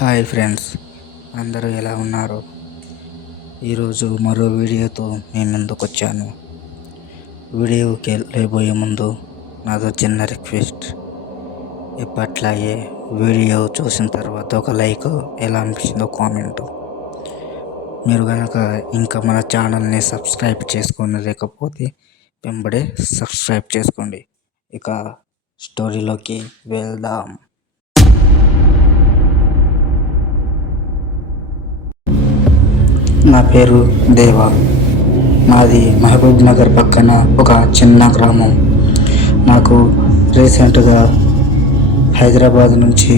Hi friends, అందరూ ఎలా ఉన్నారు? ఈరోజు మరో వీడియోతో నేను ముందుకు వచ్చాను. వీడియోకి వెళ్ళబోయే ముందు నాదో చిన్న రిక్వెస్ట్. ఎప్పట్లాగే వీడియో చూసిన తర్వాత ఒక లైక్, ఎలా అనిపించిందో కామెంట్. మీరు కనుక ఇంకా మన ఛానల్ని సబ్స్క్రైబ్ చేసుకొని లేకపోతే వెంబడే సబ్స్క్రైబ్ చేసుకోండి. ఇక స్టోరీలోకి వెళ్దాం. నా పేరు దేవా. నాది మహబూబ్ నగర్ పక్కన ఒక చిన్న గ్రామం. నాకు రీసెంట్గా హైదరాబాద్ నుంచి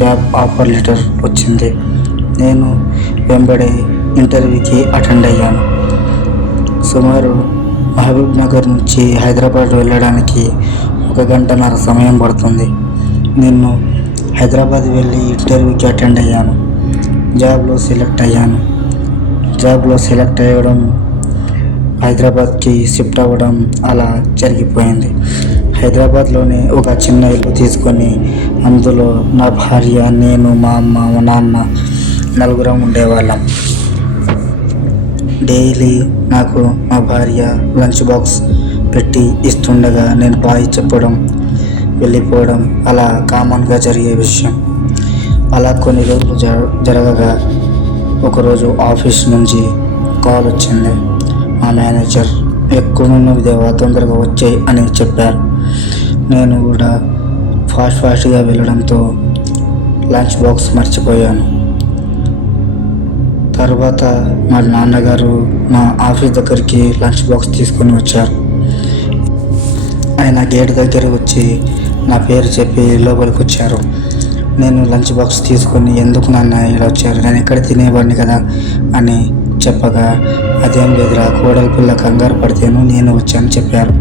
జాబ్ ఆఫర్ లెటర్ వచ్చింది. నేను వెంబడే ఇంటర్వ్యూకి అటెండ్ అయ్యాను. సుమారు మహబూబ్ నగర్ నుంచి హైదరాబాద్ వెళ్ళడానికి 1 గంటన్నర సమయం పడుతుంది. నేను హైదరాబాద్ వెళ్ళి ఇంటర్వ్యూకి అటెండ్ అయ్యాను. జాబ్లో సెలెక్ట్ అయ్యడం, హైదరాబాద్కి షిఫ్ట్ అవ్వడం అలా జరిగిపోయింది. హైదరాబాద్లోనే ఒక చిన్న ఇల్లు తీసుకొని అందులో నా భార్య, నేను, మా అమ్మ, మా నాన్న నలుగురం ఉండేవాళ్ళం. డైలీ నాకు మా భార్య లంచ్ బాక్స్ పెట్టి ఇస్తుండగా నేను బాయ్ చెప్పడం, వెళ్ళిపోవడం అలా కామన్గా జరిగే విషయం. అలా కొన్ని రోజులు జరగగా ఒకరోజు ఆఫీస్ నుంచి కాల్ వచ్చింది. మా మేనేజర్ ఎక్కడున్నావు దేవా, తొందరగా వచ్చాయి అని చెప్పారు. నేను కూడా ఫాస్ట్గా వెళ్ళడంతో లంచ్ బాక్స్ మర్చిపోయాను. తర్వాత మా నాన్నగారు నా ఆఫీస్ దగ్గరికి లంచ్ బాక్స్ తీసుకొని వచ్చారు. ఆయన గేట్ దగ్గర వచ్చి నా పేరు చెప్పి లోపలికి వచ్చారు. నేను లంచ్ బాక్స్ తీసుకొని, ఎందుకు నాన్న ఇలా వచ్చారు, నేను ఎక్కడ తినేవాడిని కదా అని చెప్పగా, అదేం లేదురా, కోడలి పిల్ల కంగారు పడితేను నేను వచ్చాను చెప్పారు.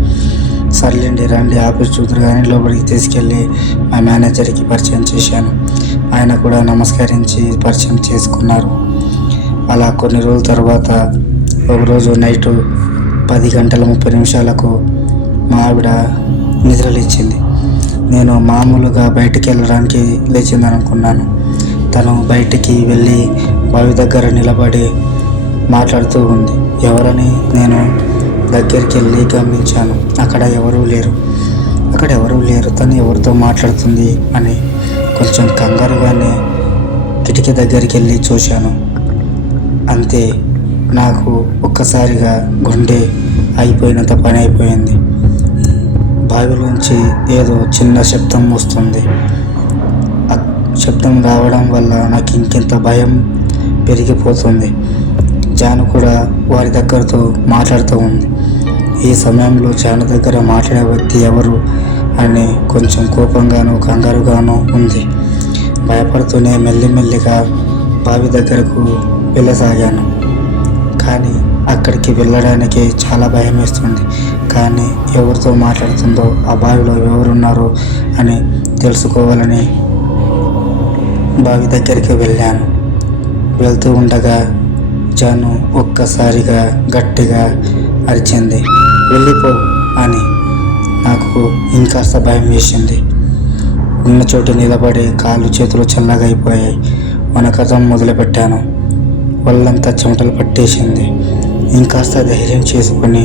సర్లేండి రండి ఆఫీస్ చూద్దరు కానీ లోపలికి తీసుకెళ్ళి మా మేనేజర్కి పరిచయం చేశాను. ఆయన కూడా నమస్కరించి పరిచయం చేసుకున్నారు. అలా కొన్ని రోజుల తర్వాత ఒకరోజు నైటు 10:30 మా ఆవిడ నిద్రలేచింది. నేను మామూలుగా బయటికి వెళ్ళడానికి లేచిందని అనుకున్నాను. తను బయటికి వెళ్ళి బావి దగ్గర నిలబడి మాట్లాడుతూ ఉంది. ఎవరని నేను దగ్గరికి వెళ్ళి గమనించాను. అక్కడ ఎవరూ లేరు. తను ఎవరితో మాట్లాడుతుంది అని కొంచెం కంగారుగానే కిటికీ దగ్గరికి వెళ్ళి చూశాను. అంతే, నాకు ఒక్కసారిగా గుండె అయిపోయినంత పని అయిపోయింది. బావిలోంచి ఏదో చిన్న శబ్దం వస్తుంది. ఆ శబ్దం రావడం వల్ల నాకు ఇంకెంత భయం పెరిగిపోతుంది. జాను కూడా వారి దగ్గరతో మాట్లాడుతూ ఉంది. ఈ సమయంలో జాను దగ్గర మాట్లాడే వ్యక్తి ఎవరు అని కొంచెం కోపంగాను కంగారుగాను ఉంది. భయపడుతూనే మెల్లిమెల్లిగా బావి దగ్గరకు వెళ్ళసాగాను. కానీ అక్కడికి వెళ్ళడానికి చాలా భయం వేస్తుంది. కానీ ఎవరితో మాట్లాడుతుందో, ఆ బావిలో ఎవరున్నారో అని తెలుసుకోవాలని బావి దగ్గరికి వెళ్ళాను. వెళ్తూ ఉండగా జాను ఒక్కసారిగా గట్టిగా అరిచింది, వెళ్ళిపో అని. నాకు ఇంకాస్త భయం వేసింది. ఉన్న చోటు నిలబడి కాళ్ళు చేతులు చల్లగా అయిపోయాయి. వణకడం మొదలుపెట్టాను. ఒళ్ళంతా చెమటలు పట్టేసింది. ఇంకాస్త ధైర్యం చేసుకొని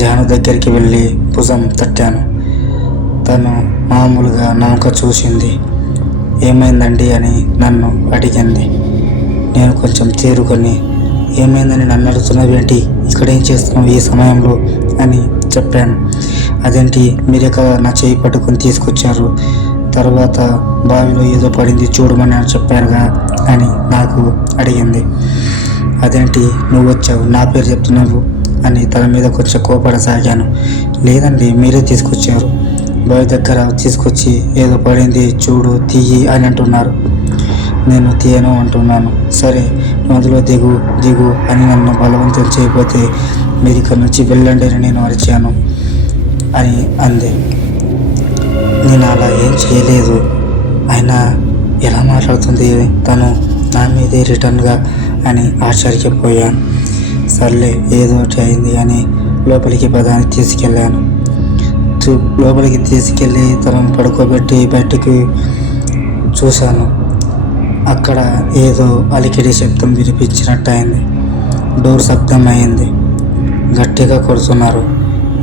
జాను దగ్గరికి వెళ్ళి భుజం తట్టాను. తను మామూలుగా నౌక చూసింది. ఏమైందండి అని నన్ను అడిగింది. నేను కొంచెం తేరుకొని, ఏమైందని నన్ను అడుగుతున్నావేంటి, ఇక్కడేం చేస్తున్నావు ఈ సమయంలో అని చెప్పాను. అదేంటి, మీరే కదా నా చేయి పట్టుకొని తీసుకొచ్చారు, తర్వాత బావిలో ఏదో పడింది చూడమని చెప్పారుగా అని నాకు అడిగింది. అదేంటి నువ్వు వచ్చావు, నా పేరు చెప్తున్నావు అని తన మీద కొంచెం కోపడసాగాను. లేదండి, మీరే తీసుకొచ్చారు, బావి దగ్గర తీసుకొచ్చి ఏదో పడింది చూడు, తీయి అని అంటున్నారు. నేను తీయను అంటున్నాను. సరే నువ్వు అందులో దిగు అని నన్ను బలవంతం చేయకపోతే మీరు ఇక్కడ నుంచి వెళ్ళండి అని నేను అరిచాను అని అంది. నేను అలా ఏం చేయలేదు. అయినా ఎలా మాట్లాడుతుంది తను నా మీదే రిటర్న్గా అని ఆశ్చర్యపోయాను. సర్లే ఏదో ఒకటి అయింది అని లోపలికి పదాన్ని తీసుకెళ్ళాను. లోపలికి తీసుకెళ్ళి తనను పడుకోబెట్టి బయటికి చూశాను. అక్కడ ఏదో అలికిడి శబ్దం వినిపించినట్టు అయింది. డోర్ శబ్దం అయింది. గట్టిగా కొడుతున్నారు.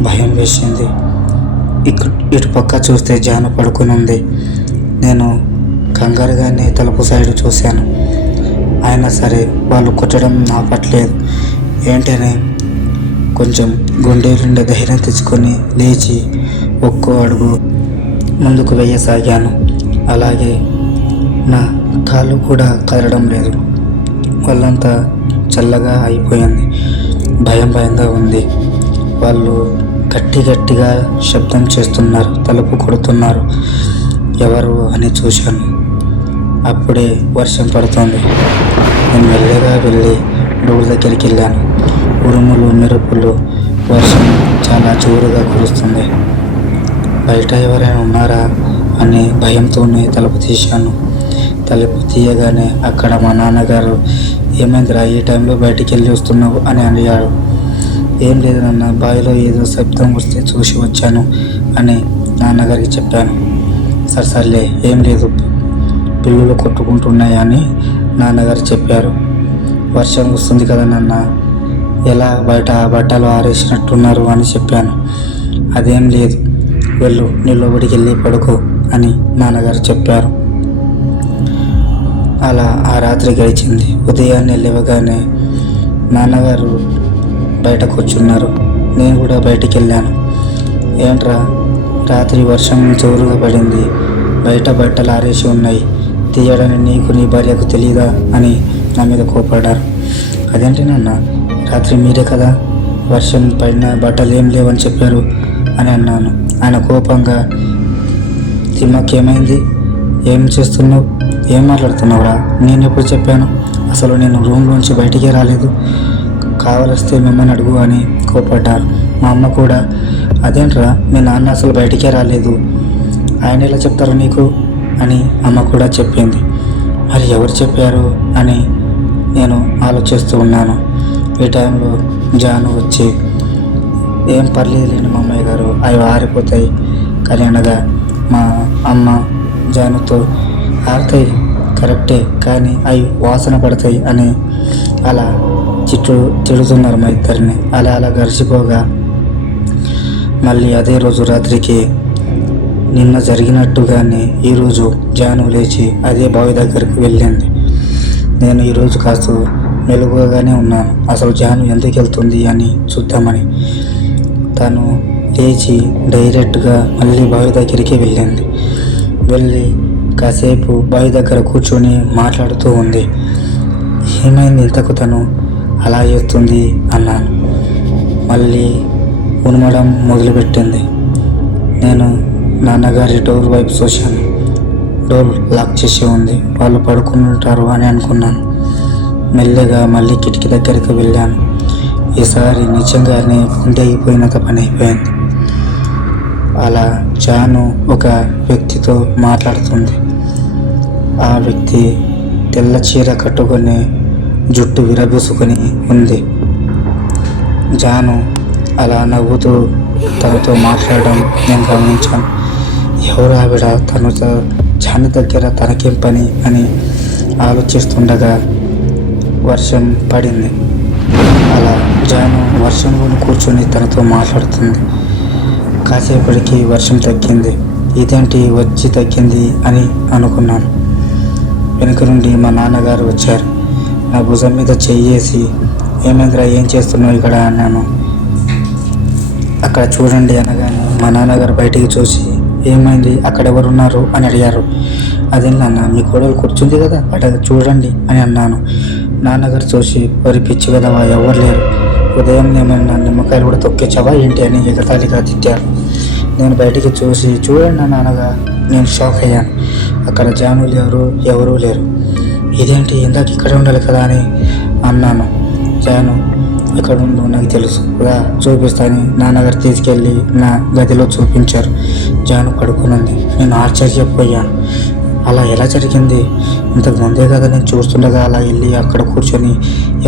భయం వేసింది. ఇటు పక్క చూస్తే జాను పడుకుని ఉంది. నేను కంగారుగానే తలుపు సైడ్ చూశాను. అయినా సరే వాళ్ళు కొట్టడం ఆపట్లేదు. ఏంటని కొంచెం గుండె నిండా ధైర్యం తెచ్చుకొని లేచి ఒక్కో అడుగు ముందుకు వేయసాగాను. అలాగే నా కాళ్ళు కూడా కదలడం లేదు. వాళ్ళంతా చల్లగా అయిపోయింది. భయంగా ఉంది. వాళ్ళు గట్టిగా శబ్దం చేస్తున్నారు. తలుపు కొడుతున్నారు. ఎవరు అని చూశాను. అప్పుడే వర్షం పడుతోంది. నేను మెల్లగా వెళ్ళి డోర్ దగ్గరికి వెళ్ళాను. ఉరుములు, మెరుపులు, వర్షం చాలా జోరుగా కురుస్తుంది. బయట ఎవరైనా ఉన్నారా అని భయంతోనే తలుపు తీశాను. తలుపు తీయగానే అక్కడ మా నాన్నగారు, ఏమైందిరా ఈ టైంలో బయటికి వెళ్ళి వస్తున్నావు అని అడిగాడు. ఏం లేదు నాన్న, బావిలో ఏదో శబ్దం వస్తే చూసి వచ్చాను అని నాన్నగారికి చెప్పాను. సర్లే ఏం లేదు, పిల్లులు కొట్టుకుంటున్నాయని నాన్నగారు చెప్పారు. వర్షం వస్తుంది కదా నాన్న, ఎలా బయట బట్టలు ఆరేసినట్టున్నారు అని చెప్పాను. అదేం లేదు, వెళ్ళు నీ లోబడికి వెళ్ళి పడుకో అని నాన్నగారు చెప్పారు. అలా ఆ రాత్రి గడిచింది. ఉదయాన్నే లేవగానే నాన్నగారు బయట కూర్చున్నారు. నేను కూడా బయటికి వెళ్ళాను. ఏంట్రా, రాత్రి వర్షం జోరుగా పడింది, బయట బట్టలు ఆరేసి ఉన్నాయి, తీయడని నీకు నీ భార్యకు తెలియదా అని నా మీద కోపడ్డారు. అదేంటి నాన్న, రాత్రి మీరే కదా వర్షం పడిన బట్టలు ఏం లేవని చెప్పారు అని అన్నాను. ఆయన కోపంగా, తిమ్మకేమైంది, ఏం చేస్తున్నావు, ఏం మాట్లాడుతున్నావురా, నేను ఎప్పుడు చెప్పాను, అసలు నేను రూమ్లోంచి బయటికే రాలేదు, కావలిస్తే మిమ్మల్ని అడుగు అని కోపడ్డారు. మా అమ్మ కూడా, అదేంట్రా మీ నాన్న అసలు బయటికే రాలేదు, ఆయన ఎలా చెప్తారు నీకు అని అమ్మ కూడా చెప్పింది. మరి ఎవరు చెప్పారు అని నేను ఆలోచిస్తూ ఉన్నాను. ఈ టైంలో జాను వచ్చి, ఏం పర్లేదు లేని మా అమ్మయ్య గారు, అవి ఆరిపోతాయి కానీ అనగా మా అమ్మ జానుతో, ఆరుతాయి కరెక్టే కానీ అవి వాసన పడతాయి అని అలా తిడుతున్నారు మా ఇద్దరిని. అలా గడిచిపోగా మళ్ళీ అదే రోజు రాత్రికి నిన్న జరిగినట్టుగానే ఈరోజు జాను లేచి అదే బావి దగ్గరికి వెళ్ళింది. నేను ఈరోజు కాస్త మెలుగుగానే ఉన్నాను. అసలు జాను ఎందుకు వెళ్తుంది అని చూద్దామని తను లేచి డైరెక్ట్గా మళ్ళీ బావి దగ్గరికి వెళ్ళింది. వెళ్ళి కాసేపు బావి దగ్గర కూర్చొని మాట్లాడుతూ ఉంది. ఏమైంది ఇంతకు తను అలా చేస్తుంది అన్నాను. మళ్ళీ ఉనమడం మొదలుపెట్టింది. నేను నాన్నగారి డోర్ వైపు చూశాను. డోర్ లాక్ చేసి ఉంది. వాళ్ళు పడుకుని ఉంటారు అని అనుకున్నాను. మెల్లగా మళ్ళీ కిటికీ దగ్గరికి వెళ్ళాను. ఈసారి నిజంగానే గుండె అయిపోయినంత పని అయిపోయింది. అలా జాను ఒక వ్యక్తితో మాట్లాడుతుంది. ఆ వ్యక్తి తెల్ల చీర కట్టుకొని జుట్టు విరబూసుకొని ఉంది. జాను అలా నవ్వుతూ తనతో మాట్లాడడం నేను గమనించాను. ఎవరు ఆవిడ, తనతో జాను దగ్గర తనకేం పని అని ఆలోచిస్తుండగా వర్షం పడింది. అలా జాను వర్షంలో కూర్చొని తనతో మాట్లాడుతుంది. కాసేపటికి వర్షం తగ్గింది. ఇదేంటి వచ్చి తగ్గింది అని అనుకున్నాను. వెనుక నుండి మా నాన్నగారు వచ్చారు. నా భుజం మీద చెయ్యేసి, ఏమైందిరా, ఏం చేస్తున్నావు ఇక్కడ అన్నాను. అక్కడ చూడండి అనగానే మా నాన్నగారు బయటికి చూసి, ఏమైంది, అక్కడ ఎవరున్నారు అని అడిగారు. అదే నాన్న, మీ కోడలు కూర్చుంది కదా అక్కడ చూడండి అని అన్నాను. నాన్నగారు చూసి, వరి పిచ్చి కదవా, ఎవరు లేరు, ఉదయం ఏమైనా నిమ్మకాయలు కూడా తొక్కించావా ఏంటి అని ఎగతాళిగా తిట్టారు. నేను బయటికి చూసి, చూడండి నాన్నగా నేను షాక్ అయ్యాను. అక్కడ జాను ఎవరూ లేరు. ఇదేంటి, ఇందాక ఇక్కడే ఉండాలి కదా అని అన్నాను. జాను ఎక్కడ ఉందో నాకు తెలుసు కదా, చూపిస్తాను. నాన్నగారు తీసుకెళ్ళి నా గదిలో చూపించారు. జాను పడుకునుంది. నేను ఆశ్చర్యపోయాను. అలా ఎలా జరిగింది? ఇంతకు ముందే కదా నేను చూస్తుండగా అలా వెళ్ళి అక్కడ కూర్చొని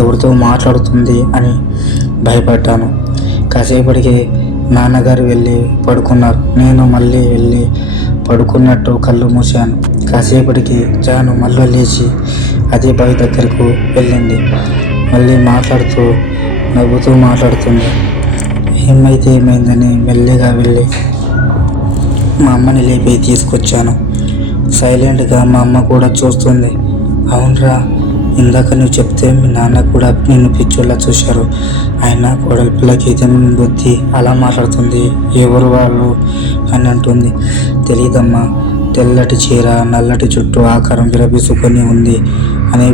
ఎవరితో మాట్లాడుతుంది అని భయపడ్డాను. కాసేపటికి నాన్నగారు వెళ్ళి పడుకున్నారు. నేను మళ్ళీ వెళ్ళి పడుకున్నట్టు కళ్ళు మూశాను. కాసేపటికి జాను మళ్ళీ లేచి అదే బావి దగ్గరకు వెళ్ళింది. మళ్ళీ నవ్వుతూ మాట్లాడుతుంది. ఏమైతే ఏమైందని మెల్లిగా వెళ్ళి మా అమ్మని లేపి తీసుకొచ్చాను. సైలెంట్గా మా అమ్మ కూడా చూస్తుంది. అవునరా, ఇందాక నువ్వు చెప్తే మీ నాన్న కూడా నిన్ను పిచ్చోళ్ళ చూశారు. ఆయన కోడలి పిల్లకి ఇదేం బుద్ధి అలా మాట్లాడుతుంది, ఎవరు వాళ్ళు అని అంటుంది. తెలీదమ్మా, తెల్లటి చీర నల్లటి చుట్టూ ఆకారం విరబీసుకొని ఉంది అని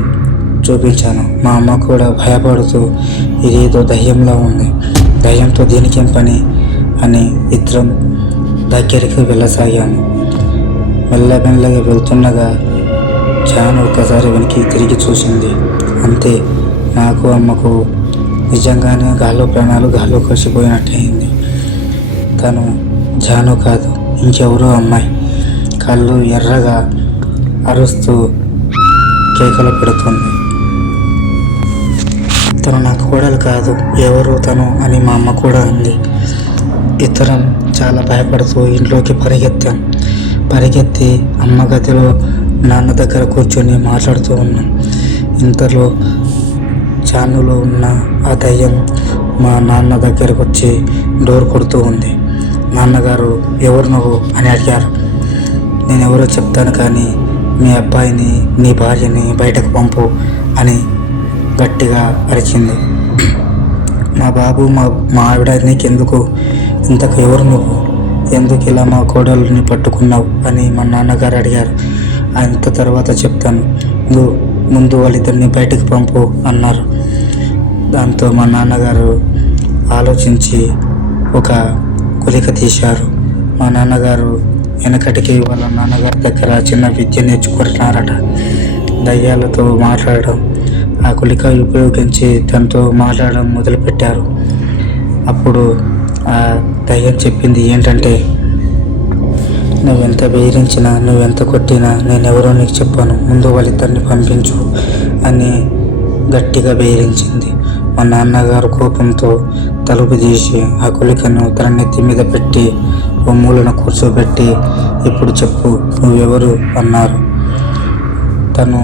చూపించాను. మా అమ్మ కూడా భయపడుతూ ఇదేదో దయ్యంలా ఉంది, దయ్యంతో దీనికేం పని అని ఇద్దరం దగ్గరికి వెళ్ళసాగాము. మెల్లమెల్లగా వెళ్తుండగా జాను ఒక్కసారి వెనక్కి తిరిగి చూసింది. అంతే, నాకు అమ్మకు నిజంగానే ప్రాణాలు గాల్లో కలిసిపోయినట్టయింది. తను జాను కాదు, ఇంకెవరో అమ్మాయి. కళ్ళు ఎర్రగా అరుస్తూ కేకలు పెడుతుంది. తను నా కోడలు కాదు, ఎవరు తను అని మా అమ్మ కూడా అంది. ఇద్దరం చాలా భయపడుతూ ఇంట్లోకి పరిగెత్తి అమ్మ గదిలో నాన్న దగ్గర కూర్చొని మాట్లాడుతూ ఉన్నాం. ఇంతలో జానులో ఉన్న ఆ దయ్యం మా నాన్న దగ్గరకు వచ్చి డోర్ కొడుతూ ఉంది. నాన్నగారు, ఎవరు నువ్వు అని అడిగారు. నేను ఎవరో చెప్తాను, కానీ మీ అబ్బాయిని నీ భార్యని బయటకు పంపు అని గట్టిగా అరిచింది. మా బాబు మా ఆవిడ నీకెందుకు? ఇంతకు ఎవరు నువ్వు? ఎందుకు ఇలా మా కోడల్ని పట్టుకున్నావు అని మా నాన్నగారు అడిగారు. అంత తర్వాత చెప్తాను, నువ్వు ముందు వాళ్ళిద్దరిని బయటకు పంపు అన్నారు. దాంతో మా నాన్నగారు ఆలోచించి ఒక గుళిక తీశారు. మా నాన్నగారు వెనకటికి వాళ్ళ నాన్నగారి దగ్గర చిన్న విద్య నేర్చుకుంటున్నారట, దయ్యాలతో మాట్లాడడం. ఆ గుళిక ఉపయోగించి తనతో మాట్లాడడం మొదలుపెట్టారు. అప్పుడు ఆ దయ్యం చెప్పింది ఏంటంటే, నువ్వెంత బెదిరించినా, నువ్వెంత కొట్టినా నేనెవరో నీకు చెప్పాను, ముందు వాళ్ళిద్దరిని పంపించు అని గట్టిగా బెదిరించింది. మా నాన్నగారు కోపంతో తలుపు తీసి ఆ గుళికను తన నెత్తి మీద పెట్టి ఓ మూలను కూర్చోబెట్టి, ఇప్పుడు చెప్పు నువ్వెవరు అన్నారు. తను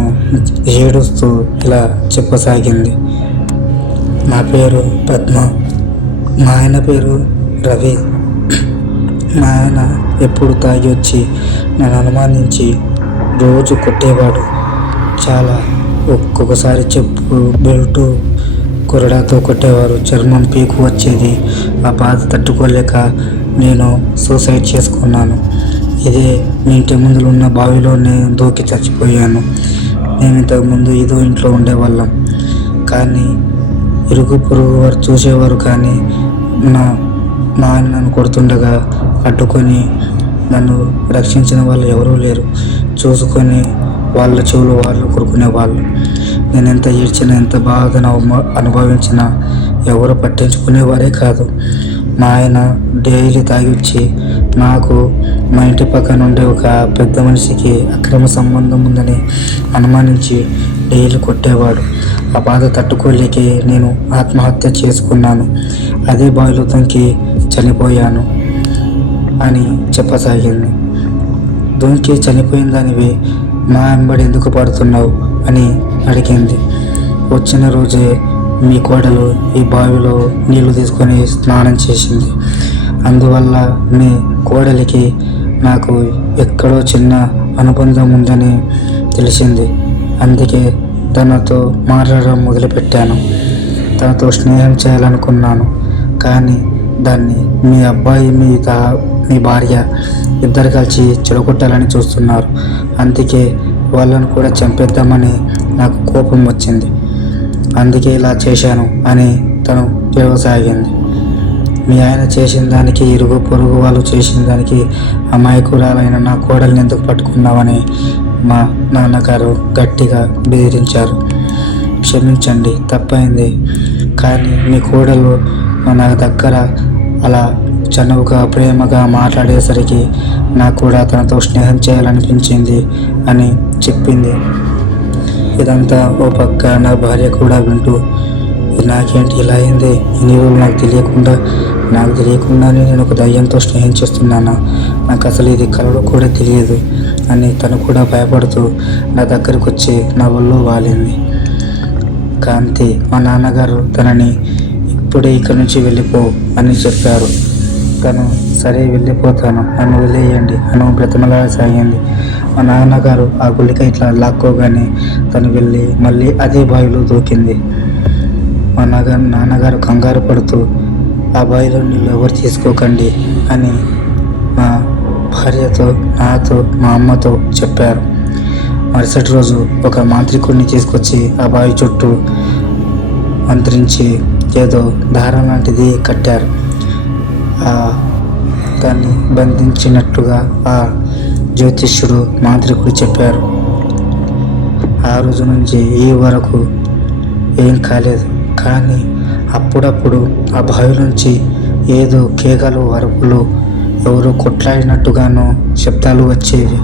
ఏడుస్తూ ఇలా చెప్పసాగింది, నా పేరు పద్మ, మా ఆయన పేరు రవి. మా ఆయన ఎప్పుడు తాగి వచ్చి నన్ను అనుమానించి రోజు కొట్టేవాడు. చాలా ఒక్కొక్కసారి చెప్పు, బెల్టు, కొరడాతో కొట్టేవారు. చర్మం పీకు వచ్చేది. ఆ బాధ తట్టుకోలేక నేను సూసైడ్ చేసుకున్నాను. ఇదే మీ ఇంటి ముందులో ఉన్న బావిలోనే దూకి చచ్చిపోయాను. నేను ఇంతకుముందు ఇదో ఇంట్లో ఉండేవాళ్ళం, కానీ ఇరుగు పొరుగు వారు చూసేవారు, కానీ మా ఆయన నన్ను కొడుతుండగా అడ్డుకొని నన్ను రక్షించిన వాళ్ళు ఎవరూ లేరు. చూసుకొని వాళ్ళ చెవులు వాళ్ళు కొరుకునేవాళ్ళు. నేను ఎంత ఏడ్చినా, ఎంత బాధను అనుభవించినా ఎవరు పట్టించుకునేవారే కాదు. మా ఆయన డైలీ తాగి వచ్చి నాకు మా ఇంటి పక్కన ఉండే ఒక పెద్ద మనిషికి అక్రమ సంబంధం ఉందని అనుమానించి డైలీ కొట్టేవాడు. ఆ బాధ తట్టుకోలేకే నేను ఆత్మహత్య చేసుకున్నాను. అదే బావిలో దొంకి చనిపోయాను అని చెప్పసాగింది. దొంకి చనిపోయిన దానివి మా వెంబడి ఎందుకు పడుతున్నావు అని అడిగింది. వచ్చిన రోజే మీ కోడలు ఈ బావిలో నీళ్లు తీసుకొని స్నానం చేసింది. అందువల్ల మీ కోడలికి నాకు ఎక్కడో చిన్న అనుబంధం ఉందని తెలిసింది. అందుకే తనతో మాట్లాడడం మొదలుపెట్టాను. తనతో స్నేహం చేయాలనుకున్నాను, కానీ దాన్ని మీ అబ్బాయి మీ భార్య ఇద్దరు కలిసి చెడగొట్టాలని చూస్తున్నారు. అందుకే వాళ్ళను కూడా చంపేద్దామని నాకు కోపం వచ్చింది. అందుకే ఇలా చేశాను అని తను ఏడవసాగింది. మీ ఆయన చేసిన దానికి, ఇరుగు పొరుగు వాళ్ళు చేసిన దానికి అమాయకురాలైన నా కోడల్ని ఎందుకు పట్టుకున్నావని మా నాన్నగారు గట్టిగా బెదిరించారు. క్షమించండి, తప్పైంది. కానీ మీ కోడలు నా దగ్గర అలా చనువుగా ప్రేమగా మాట్లాడేసరికి నాకు కూడా తనతో స్నేహం చేయాలనిపించింది అని చెప్పింది. ఇదంతా ఓ పక్క నా భార్య కూడా వింటూ, నాకేంటి ఇలా అయింది, ఇన్ని రోజులు నాకు తెలియకుండా నాకు తెలియకుండానే నేను ఒక దయ్యంతో స్నేహం చేస్తున్నానా, నాకు అసలు ఇది కలలో కూడా తెలియదు అని తను కూడా భయపడుతూ నా దగ్గరకు వచ్చి నా ఒళ్ళు వాలింది. కాంతి, మా నాన్నగారు తనని ఇప్పుడే ఇక్కడి నుంచి వెళ్ళిపో అని చెప్పారు. తను సరే వెళ్ళిపోతాను, నన్ను వదిలేయండి అని బ్రతిమలాడసాగింది. మా నాన్నగారు ఆ గుళిక ఇట్లా లాక్కోగానే తను వెళ్ళి మళ్ళీ అదే బావిలో దూకింది. మా నాన్నగారు కంగారు పడుతూ ఆ బావిలో నీళ్ళు ఎవరు తీసుకోకండి అని మా భార్యతో, నాతో, మా అమ్మతో చెప్పారు. మరుసటి రోజు ఒక మాంత్రికుడిని తీసుకొచ్చి ఆ బావి చుట్టూ మంత్రించి ఏదో దారం లాంటిది కట్టారు. దాన్ని బంధించినట్టుగా ఆ జ్యోతిష్యుడు, మాంత్రికుడు చెప్పారు. ఆ రోజు నుంచి ఈ వరకు ఏం కాలేదు. కానీ అప్పుడప్పుడు ఆ బావి నుంచి ఏదో కేకలు, అరుపులు, ఎవరో కొట్లాడినట్టుగానో శబ్దాలు వచ్చేవి.